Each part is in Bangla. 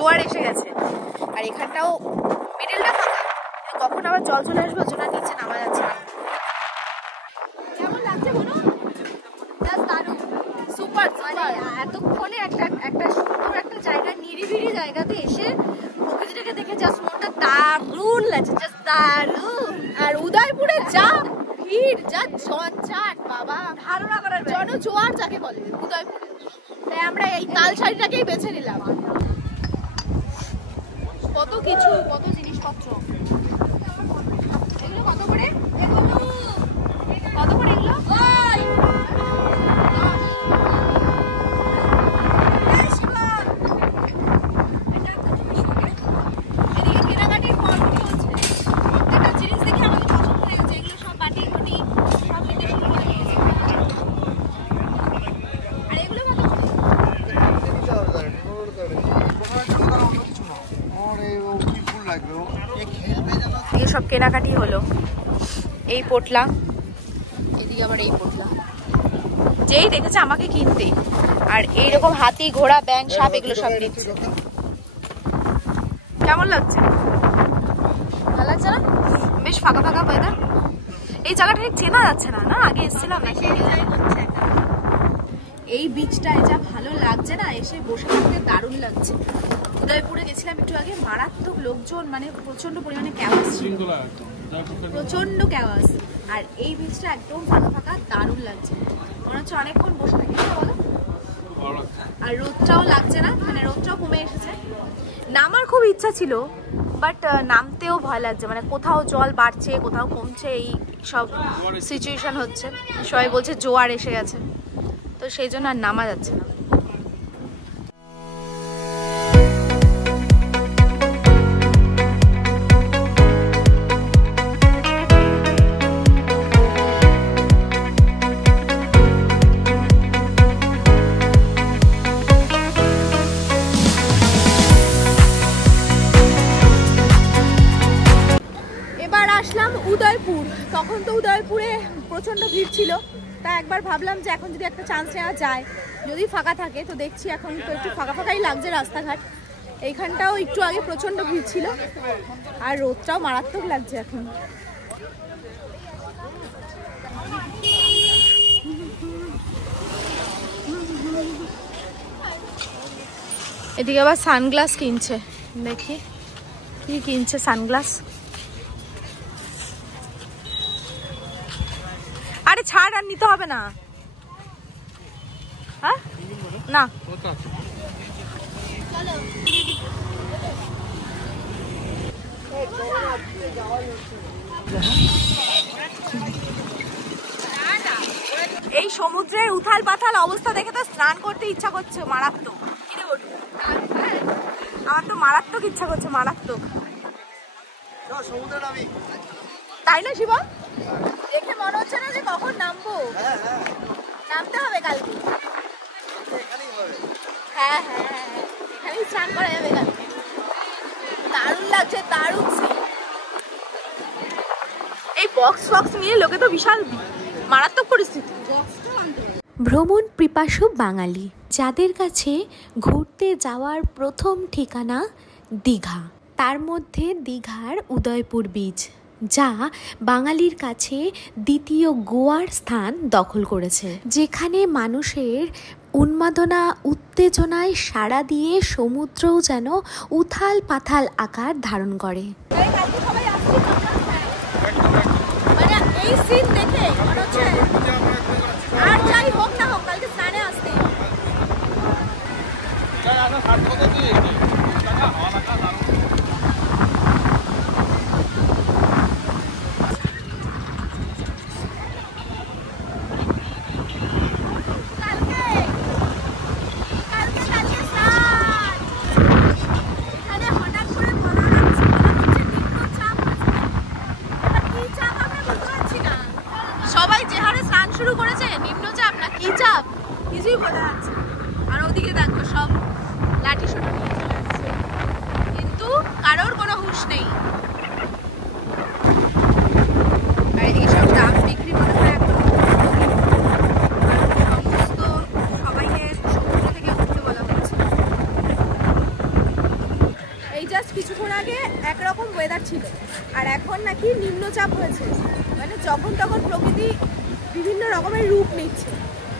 জোয়ার এসে গেছে। আর এখানটাও মিডিলটা ফাঁকা, কখন আবার জল চলে আসবে জন্য নিচে নামা যাচ্ছে না। কেমন লাগছে বলো? Super super. এতক্ষণে একটা সুন্দর একটা জায়গা, নিরিবিলি জায়গাতে এসে প্রকৃতিটাকে দেখে জাস্ট মনটা দারুণ লাগছে, জাস্ট দারুণ। আর উদয়পুরে যা ভিড়, যা জঞ্জাট বাবা, ধারণা করার জনজোয়ার যাকে বলে উদয়পুরে। তাই আমরা এই তালসারিটাকেই বেছে নিলাম। কত কিছু, কত জিনিসপত্র। এগুলো কত করে? কত করে এগুলো? সব কেনাকাটি হলো। এই পোটলা, এদিকে আবার এই পোটলা, যেই দেখেছে আমাকে কিনতে। আর এইরকম হাতি, ঘোড়া, ব্যাঙ, সাপ এগুলো সব নিচ্ছে। কেমন লাগছে? ভালো লাগছে না? বেশ ফাঁকা ফাঁকা ওয়েদার। এই জায়গাটা ঠিক চেনা যাচ্ছে না, না আগে এসেছিলাম নাকি? এই বিচটা যা ভালো লাগছে না, এসে বসে থাকতে দারুণ লাগছে। উদয়পুরে গেছিলাম একটু আগে, মারাত্মক লোকজন, মানে প্রচন্ড পরিমাণে ক্যাওয়াস ছিল, প্রচন্ড ক্যাওয়াস। আর এই বিচটা একদম ফাঁকা ফাঁকা, দারুণ লাগছে, মনে হচ্ছে অনেকক্ষণ বসে থাকি। বলো, আর রোদটাও লাগছে না, মানে রোদটাও কমে এসেছে। নামার খুব ইচ্ছা ছিল, বাট নামতেও ভয় লাগছে, মানে কোথাও জল বাড়ছে, কোথাও কমছে, এই সব সিচুয়েশন হচ্ছে। সবাই বলছে জোয়ার এসে গেছে, তো সেই জন্য আর নামা যাচ্ছে না। উদয়পুর, তখন তো উদয়পুরে প্রচন্ড ভিড় ছিল, তা একবার ভাবলাম যে এখন যদি একটা চান্স নেওয়া যায়, যদি ফাঁকা থাকে। তো দেখছি এখন তো একটু ফাঁকা ফাঁকাই লাগছে রাস্তাঘাট। এইখানটাও একটু আগে প্রচন্ড ভিড় ছিল, আর রোদটাও মারাত্মক লাগছে এখন। এদিকে আবার সানগ্লাস কিনছে, দেখি কি কিনছে। সানগ্লাস, আরে ছাড়, আর নিতে হবে না। হ্যাঁ না, এই সমুদ্রের উথাল পাথাল অবস্থা দেখে তো স্নান করতে ইচ্ছা করছে মারাত্মক। আমার তো মারাত্মক ইচ্ছা করছে, মারাত্মক। তাই না শিবা? দেখে মনে হচ্ছে না যে কখন নামবো। নামতে হবে কালকে। হ্যাঁ হ্যাঁ, এখানেই স্নান করা যাবে কালকে। দারুণ লাগছে, দারুণ। এই বক্স ফক্স নিয়ে লোকে তো বিশাল মারাত্মক পরিস্থিতি। ভ্রমণ পিপাসু বাঙালি যাদের কাছে ঘুরতে যাওয়ার প্রথম ঠিকানা দীঘা, তার মধ্যে দীঘার উদয়পুর বিচ, যা বাঙালির কাছে দ্বিতীয় গোয়ার স্থান দখল করেছে, যেখানে মানুষের উন্মাদনা উত্তেজনায় সাড়া দিয়ে সমুদ্রও যেন উথাল পাথাল আকার ধারণ করে। এই সিন দেখে মনে হচ্ছে আর যাই হোক না হোক কালকে স্নানে আসতে। সবাই যে হারে স্নান শুরু করেছে, নিম্নচাপ না কি চাপ কিছুই বোঝা যাচ্ছে। আর ওদিকে দেখো সব লাঠি সোটা নিয়ে চলে আসছে। কিছুক্ষণ আগে একরকম ওয়েদার ছিল, আর এখন নাকি নিম্নচাপ হয়েছে, মানে যখন তখন প্রকৃতি বিভিন্ন রকমের রূপ নিচ্ছে,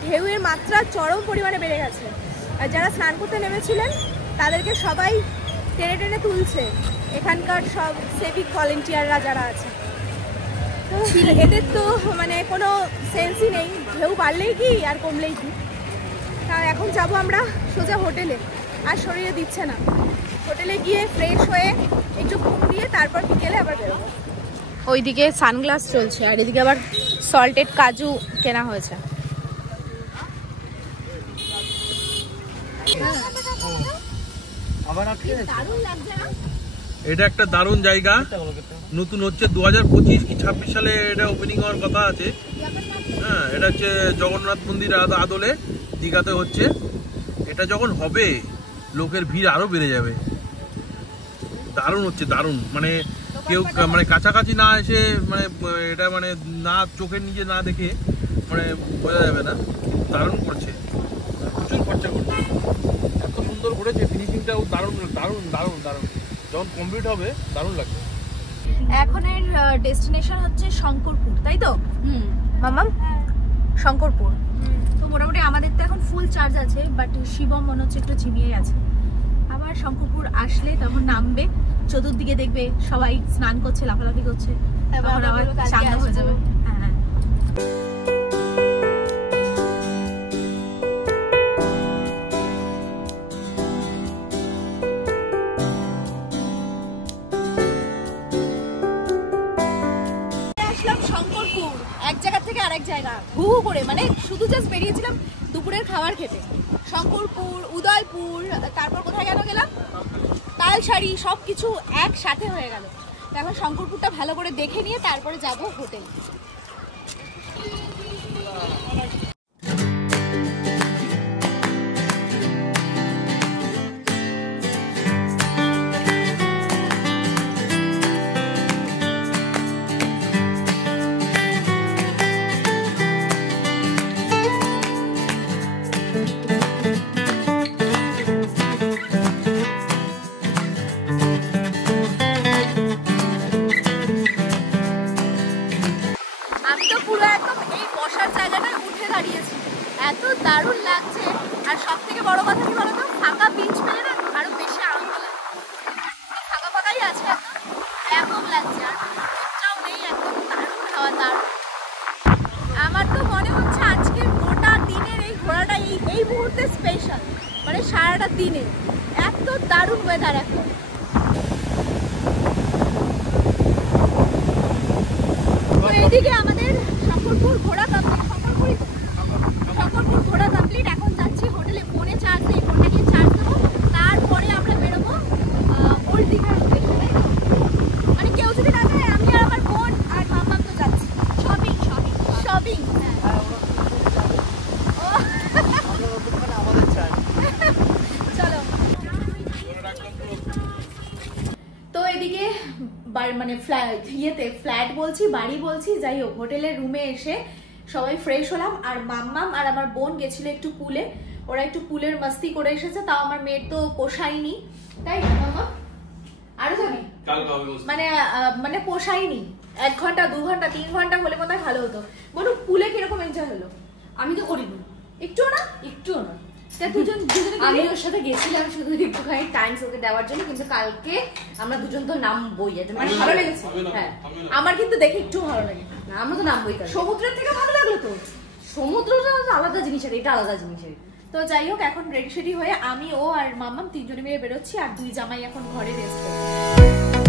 ঢেউয়ের মাত্রা চরম পরিমাণে বেড়ে গেছে। আর যারা স্নান করতে নেমেছিলেন তাদেরকে সবাই টেনে টেনে তুলছে এখানকার সব সিভিক ভলেন্টিয়াররা যারা আছে। তো এদের তো মানে কোনো সেন্সই নেই, ঢেউ বাড়লেই কি আর কমলেই কি। আর এখন যাবো আমরা সোজা হোটেলে, আর শরীরে দিচ্ছে না, হোটেলে গিয়ে ফ্রেশ হয়ে একটু ঘুম দিয়ে তারপর বিকেলে আবার বেরোবো। ওইদিকে সানগ্লাস চলছে আর এদিকে আবার সল্টেড কাজু কেনা হয়েছে। এটা একটা দারুণ জায়গা, নতুন হচ্ছে 2025 কি 26 সালে এটা ওপেনিং হওয়ার কথা আছে। হ্যাঁ, এটা হচ্ছে জগন্নাথ মন্দির আদলে দীঘাতে হচ্ছে। এটা যখন হবে লোকের ভিড় আরো বেড়ে যাবে। দারুণ হচ্ছে, দারুণ, মানে কেউ মানে কাছাকাছি না এসে মানে এটা মানে না চোখের নিচে না দেখে মানে বোঝা যাবে না। দারুণ করছে, প্রচুর খরচা করছে, এত সুন্দর করেছে, ফিনিশিংটাও দারুণ দারুণ দারুণ দারুণ। যখন কমপ্লিট হবে দারুণ লাগবে। এখনের ডেস্টিনেশন হচ্ছে শঙ্করপুর, তাই তো মামাম? শঙ্করপুর। তো মোটামুটি আমাদের তো এখন ফুল চার্জ আছে, বাট শিবম মনে হচ্ছে একটু ঝিমিয়ে আছে। আবার শঙ্করপুর আসলে তখন নামবে, চতুর্দিকে দেখবে সবাই স্নান করছে, লাফালাফি করছে, তখন আবার চাঙ্গা হয়ে যাবে। হ্যাঁ, শঙ্করপুর এক জায়গা থেকে আরেক জায়গা হু হু করে, মানে শুধু জাস্ট বেরিয়েছিলাম দুপুরের খাবার খেতে। শঙ্করপুর, উদয়পুর, তারপর কোথায় গেলাম তালসারি, সবকিছু একসাথে হয়ে গেল। এখন শঙ্করপুরটা ভালো করে দেখে নিয়ে তারপরে যাব হোটেল। এত দারুণ লাগছে, আর সব থেকে বড় কথা কি বলতো, ফাঁকা বিচ পেলে না আরো বেশি আনন্দ লাগে। ফাঁকা ফাঁকাই আছে, একদম লাগছে, আর রোদটাও নেই, একদম দারুণ হাওয়া, দারুণ। আমার তো মনে হচ্ছে আজকে গোটা দিনের এই ঘোরাটা এই মুহূর্তে স্পেশাল, মানে সারাটা দিনে এত দারুণ ওয়েদার এখন। তো এইদিকে আমাদের শঙ্করপুর ঘোরা কমপ্লিট, শঙ্করপুর ঘোরা কমপ্লিট। এখন যাচ্ছি হোটেলে, ফোনে চার্জ নেই, ফোনটা গিয়ে চার্জ দেবো, তারপরে আমরা বেরোবো ওল্ড দীঘার উদ্দেশ্যে। মানে কেউ যদি না যায়, আমি আর আমার বোন আর মামা তো যাচ্ছি শপিং শপিং শপিং। চলো। তো এদিকে মানে ফ্ল্যাট বলছি, বাড়ি বলছি, যাই হোক, হোটেলের রুমে এসে সবাই ফ্রেশ হলাম। আর মাম্মাম আর আমার বোন গেছিল একটু পুলে, ওরা একটু পুলের মাস্তি করে এসেছে, তাও আমার মেয়ের তো পোষায়নি, তাই না মাম্মা? আরো যাবি? মানে পোষায়নি, 1 ঘন্টা 2 ঘন্টা 3 ঘন্টা হলে মনে হয় ভালো হতো। বলো পুলে কিরকম এনজয় হলো? আমি তো করিনি, একটুও না, একটুও না। আমি ওর সাথে গেছিলাম শুধু একটুখানি টাইম ওকে দেওয়ার জন্য, কিন্তু কালকে আমরা দুজন তো নামবই, মানে ভালো লেগেছে। হ্যাঁ, আমার কিন্তু দেখে একটু ভালো লাগে। না, আমরা তো নামবই। সমুদ্রের থেকে ভালো লাগলো তো? সমুদ্রটা আলাদা জিনিস, আর এটা আলাদা জিনিসের। তো যাই হোক, এখন রেডি সেডি হয়ে আমি, ও আর মাম্মাম 3 জনে মিলে বেরোচ্ছি, আর 2 জামাই এখন ঘরে রেস্ট করছে।